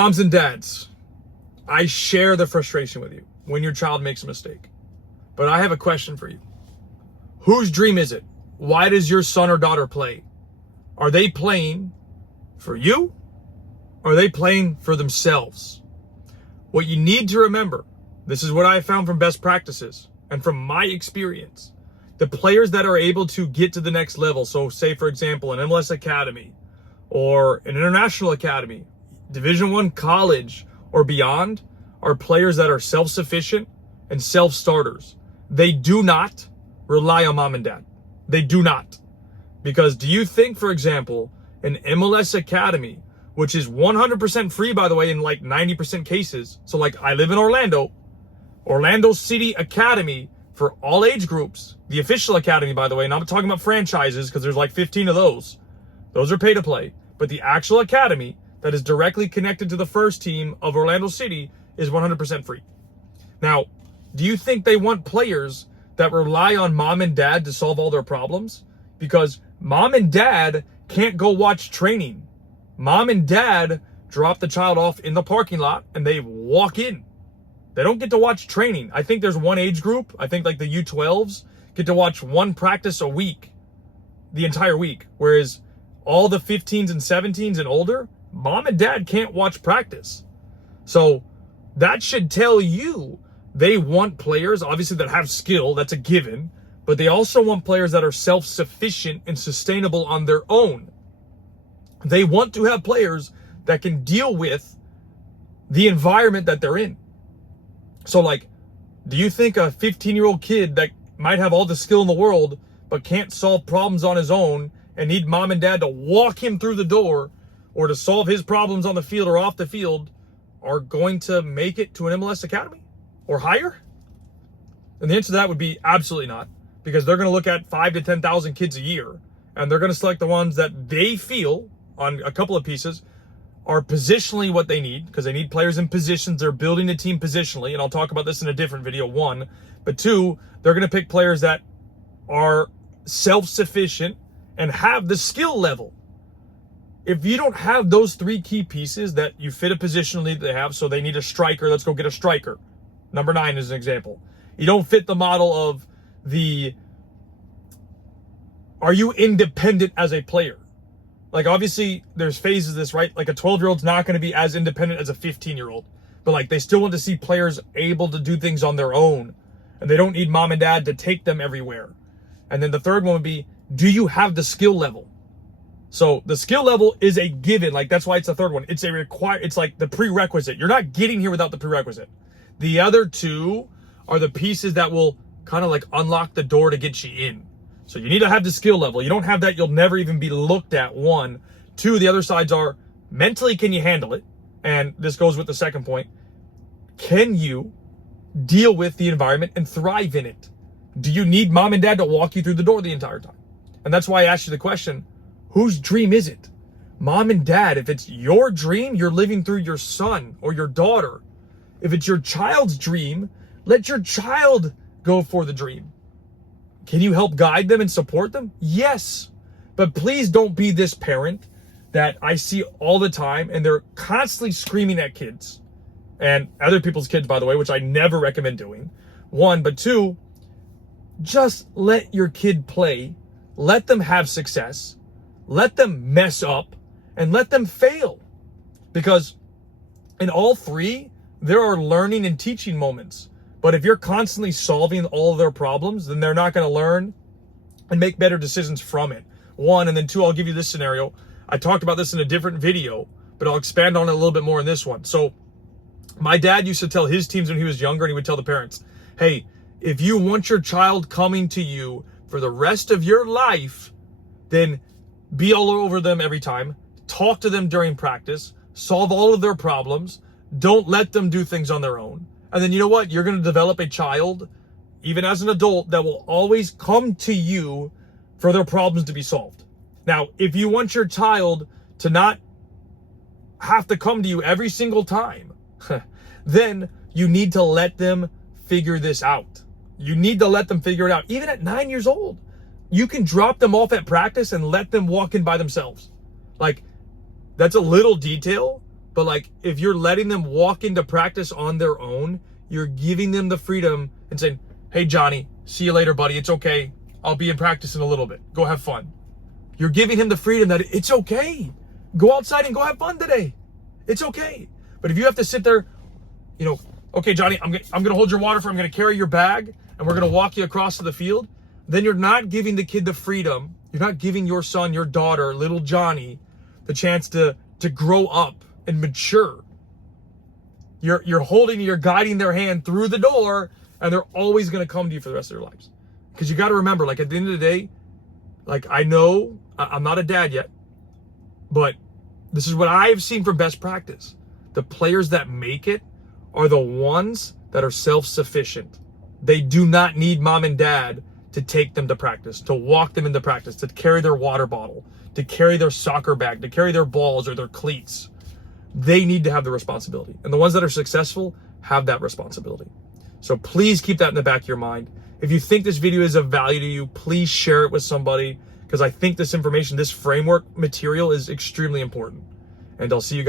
Moms and dads, I share the frustration with you when your child makes a mistake. But I have a question for you. Whose dream is it? Why does your son or daughter play? Are they playing for you? Or are they playing for themselves? What you need to remember, this is what I found from best practices and from my experience. The players that are able to get to the next level, so say for example, an MLS academy or an international academy, Division I college or beyond, are players that are self-sufficient and self-starters. They do not rely on mom and dad. They do not. Because do you think, for example, an MLS academy, which is 100% free, by the way, in like 90% cases. So like I live in Orlando City Academy for all age groups, the official academy, by the way, and I'm talking about franchises because there's like 15 of those. Those are pay to play. But the actual academy that is directly connected to the first team of Orlando City is 100% free. Now, do you think they want players that rely on mom and dad to solve all their problems? Because mom and dad can't go watch training. Mom and dad drop the child off in the parking lot and they walk in. They don't get to watch training. I think there's one age group, I think like the U12s, get to watch one practice a week, the entire week. Whereas all the 15s and 17s and older, mom and dad can't watch practice. So that should tell you they want players, obviously, that have skill, that's a given, but they also want players that are self-sufficient and sustainable on their own. They want to have players that can deal with the environment that they're in. So like, do you think a 15-year-old kid that might have all the skill in the world but can't solve problems on his own and need mom and dad to walk him through the door or to solve his problems on the field or off the field are going to make it to an MLS academy or higher? And the answer to that would be absolutely not, because they're going to look at 5,000 to 10,000 kids a year and they're going to select the ones that they feel on a couple of pieces are positionally what they need, because they need players in positions. They're building a team positionally, and I'll talk about this in a different video, one. But two, they're going to pick players that are self-sufficient and have the skill level. If you don't have those three key pieces that you fit a positionally that they have, so they need a striker, let's go get a striker. Number 9 is an example. You don't fit the model of are you independent as a player? Like obviously there's phases of this, right? Like a 12-year-old's not going to be as independent as a 15-year-old, but like they still want to see players able to do things on their own and they don't need mom and dad to take them everywhere. And then the third one would be, do you have the skill level? So the skill level is a given. Like that's why it's the third one. It's it's like the prerequisite. You're not getting here without the prerequisite. The other two are the pieces that will kind of like unlock the door to get you in. So you need to have the skill level. You don't have that, you'll never even be looked at, one. Two, the other sides are mentally, can you handle it? And this goes with the second point. Can you deal with the environment and thrive in it? Do you need mom and dad to walk you through the door the entire time? And that's why I asked you the question, whose dream is it? Mom and dad. If it's your dream, you're living through your son or your daughter. If it's your child's dream, let your child go for the dream. Can you help guide them and support them? Yes. But please don't be this parent that I see all the time and they're constantly screaming at kids and other people's kids, by the way, which I never recommend doing. One, but two, just let your kid play. Let them have success. Let them mess up and let them fail. Because in all three, there are learning and teaching moments. But if you're constantly solving all of their problems, then they're not going to learn and make better decisions from it. One, and then two, I'll give you this scenario. I talked about this in a different video, but I'll expand on it a little bit more in this one. So my dad used to tell his teams when he was younger, and he would tell the parents, hey, if you want your child coming to you for the rest of your life, then be all over them every time. Talk to them during practice. Solve all of their problems. Don't let them do things on their own. And then you know what? You're going to develop a child, even as an adult, that will always come to you for their problems to be solved. Now, if you want your child to not have to come to you every single time, then you need to let them figure this out. You need to let them figure it out. Even at 9 years old, you can drop them off at practice and let them walk in by themselves. Like, that's a little detail, But like, if you're letting them walk into practice on their own, you're giving them the freedom and saying, hey, Johnny, see you later, buddy. It's okay. I'll be in practice in a little bit. Go have fun. You're giving him the freedom that it's okay. Go outside and go have fun today. It's okay. But if you have to sit there, you know, okay, Johnny, I'm gonna hold your water I'm gonna carry your bag, and we're gonna walk you across to the field, then you're not giving the kid the freedom. You're not giving your son, your daughter, little Johnny, the chance to grow up and mature. You're guiding their hand through the door, and they're always gonna come to you for the rest of their lives. Because you gotta remember, like, at the end of the day, like, I know I'm not a dad yet, but this is what I've seen from best practice. The players that make it are the ones that are self-sufficient. They do not need mom and dad to take them to practice, to walk them into practice, to carry their water bottle, to carry their soccer bag, to carry their balls or their cleats. They need to have the responsibility. And the ones that are successful have that responsibility. So please keep that in the back of your mind. If you think this video is of value to you, please share it with somebody, because I think this information, this framework material is extremely important. And I'll see you guys.